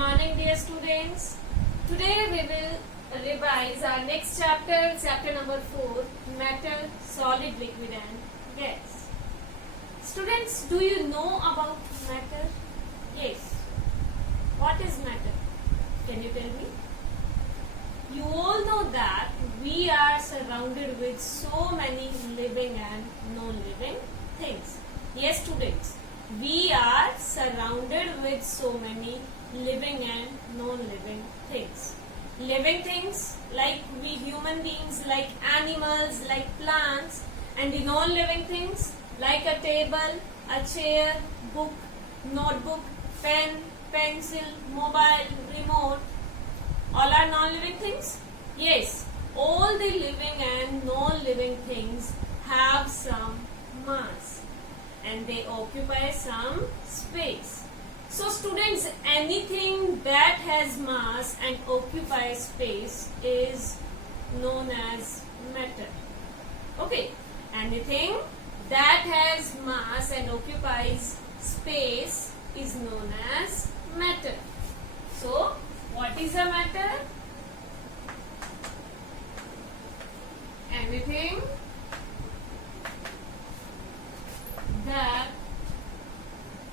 morning, dear students. Today we will revise our next chapter, chapter number 4, matter, solid, liquid and gas. Students, do you know about matter? Yes. What is matter? Can you tell me? You all know that we are surrounded with so many living and non-living things. Yes, students, we are surrounded with so many living and non-living things. Living things like we human beings, like animals, like plants, and the non-living things like a table, a chair, book, notebook, pen, pencil, mobile, remote. All are non-living things? Yes, all the living and non-living things have some mass and they occupy some space. So students, anything that has mass and occupies space is known as matter. Okay, anything that has mass and occupies space is known as matter. So, what is a matter? Anything that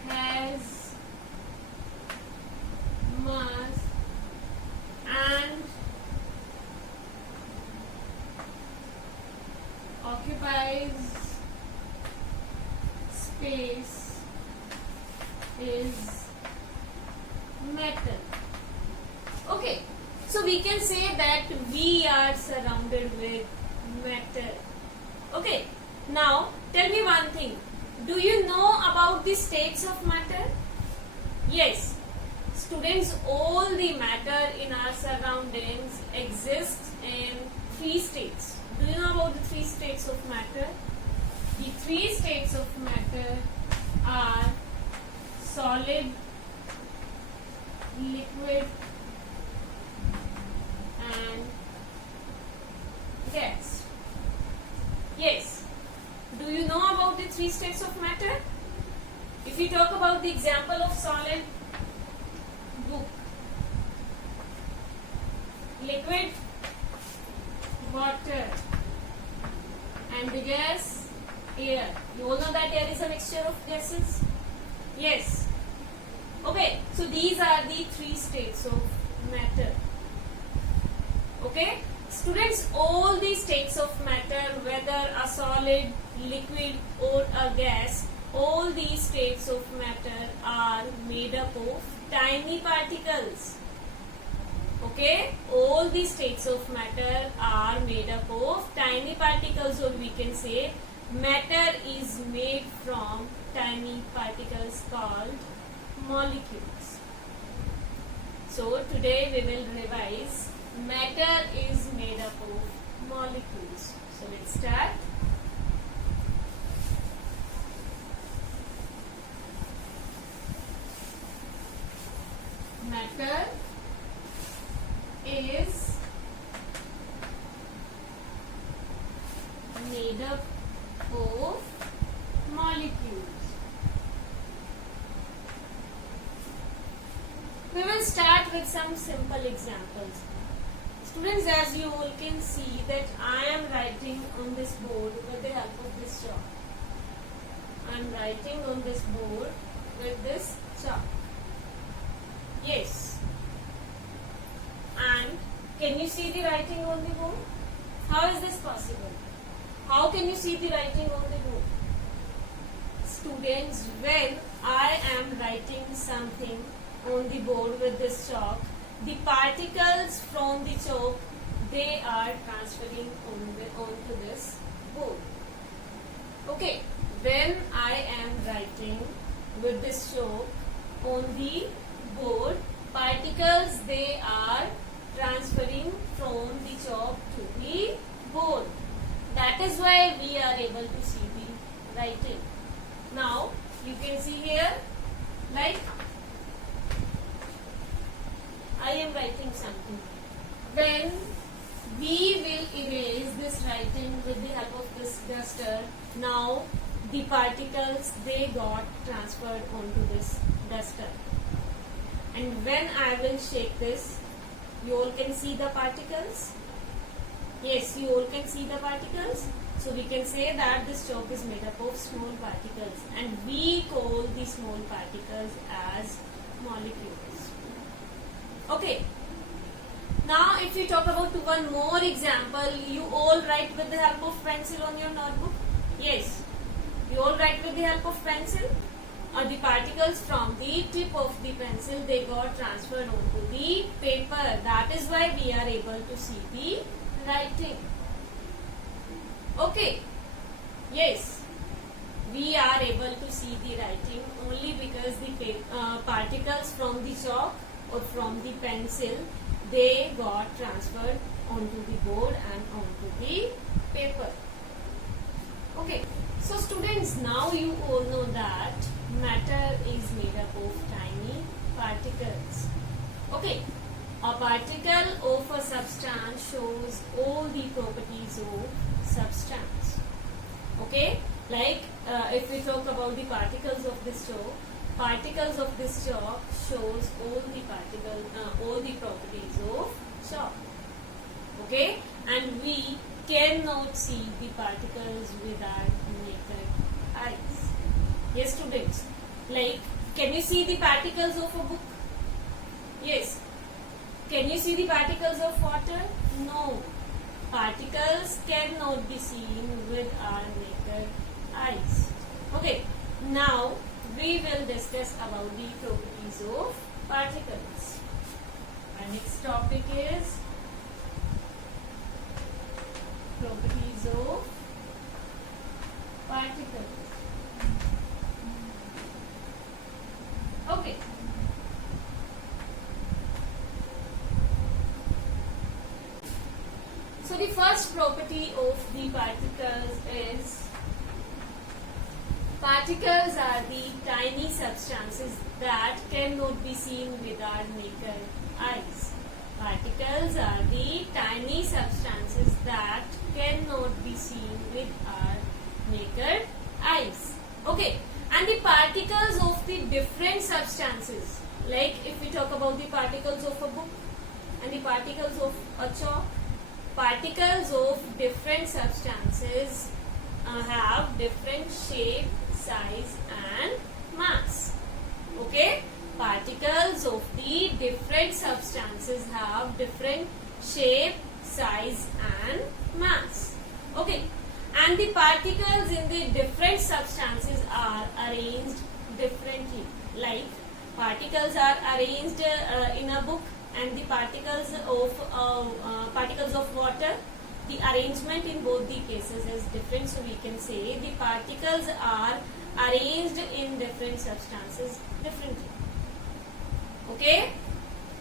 has mass and occupies space is matter. Okay, so we can say that we are surrounded with matter. Okay, now tell me one thing. Do you know about the states of matter? Yes. Students, all the matter in our surroundings exists in 3 states. Do you know about the 3 states of matter? The 3 states of matter are solid, liquid and gas. Yes. Do you know about the 3 states of matter? If we talk about the example of solid, book, liquid, water, and the gas, air. You all know that air is a mixture of gases? Yes. Okay, so these are the 3 states of matter. Okay, students, all the states of matter, whether a solid, liquid or a gas, all these states of matter are made up of tiny particles. Okay, all the states of matter are made up of tiny particles, or we can say matter is made from tiny particles called molecules. So today we will revise matter is made up of molecules. So let's start. Matter is made up of molecules. We will start with some simple examples. Students, as you all can see that I am writing on this board with the help of this chalk. I am writing on this board with this chalk. Yes. And can you see the writing on the board? How is this possible? How can you see the writing on the board? Students, when I am writing something on the board with this chalk, the particles from the chalk, they are transferring onto this board. Okay, when I am writing with this chalk on the board, particles, they are transferring from the chalk to the board. That is why we are able to see the writing. Now you can see here, like I am writing something. When we will erase this writing with the help of this duster, now the particles, they got transferred onto this duster. and when I will shake this, you all can see the particles. Yes, you all can see the particles. So we can say that this chalk is made up of small particles, and we call the small particles as molecules. Okay. Now if we talk about one more example, you all write with the help of pencil on your notebook. Yes, you all write with the help of pencil. The particles from the tip of the pencil, they got transferred onto the paper. That is why we are able to see the writing. Okay. Yes, we are able to see the writing only because the particles from the chalk or from the pencil, they got transferred onto the board and onto the paper. Okay, so students, now you all know that matter is made up of tiny particles. Okay, a particle of a substance shows all the properties of substance. Okay, like if we talk about the particles of this chalk, particles of this chalk shows all the properties of chalk. Okay, and we cannot see the particles with our naked eyes. Yes, students, like, can you see the particles of a book? Yes. Can you see the particles of water? No. Particles cannot be seen with our naked eyes. Okay, now we will discuss about the properties of particles. Our next topic is properties of particles. Okay. So the first property of the particles is particles are the tiny substances that cannot be seen with our naked eyes. Particles are the tiny substances that cannot be seen with our naked eyes. Okay, and the particles of the different substances, like if we talk about the particles of a book and the particles of a chalk, particles of different substances have different shape, size and mass. Okay, particles of the different substances have different shape, size and mass. Okay, and the particles in the different substances are arranged differently. Like particles are arranged in a book, and the particles of water, the arrangement in both the cases is different. So we can say the particles are arranged in different substances differently. Okay,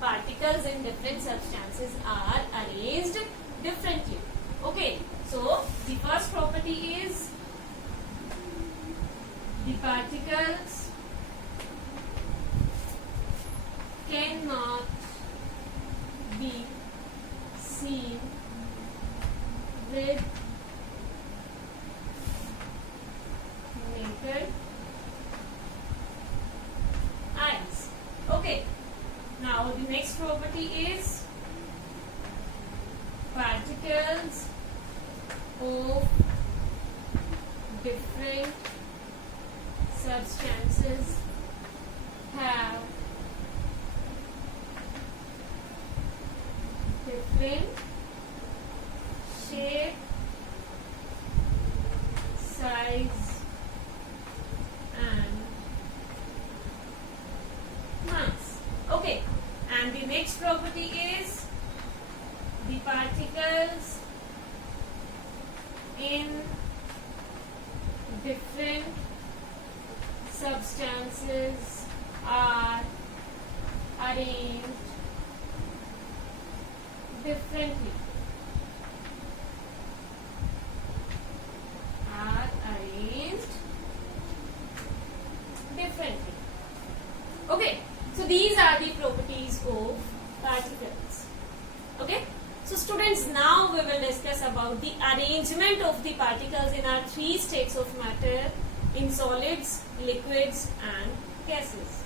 particles in different substances are arranged differently. Okay, so the first property is the particles cannot be seen with naked eyes. Okay, now the next property is particles of different substances have different shape, size and mass. Okay, and the next property is the particles in different substances are arranged differently. Are arranged differently. Okay, so these are the properties of particles. Okay, so students, now we will discuss about the arrangement of the particles in our three states of matter, in solids, liquids and gases.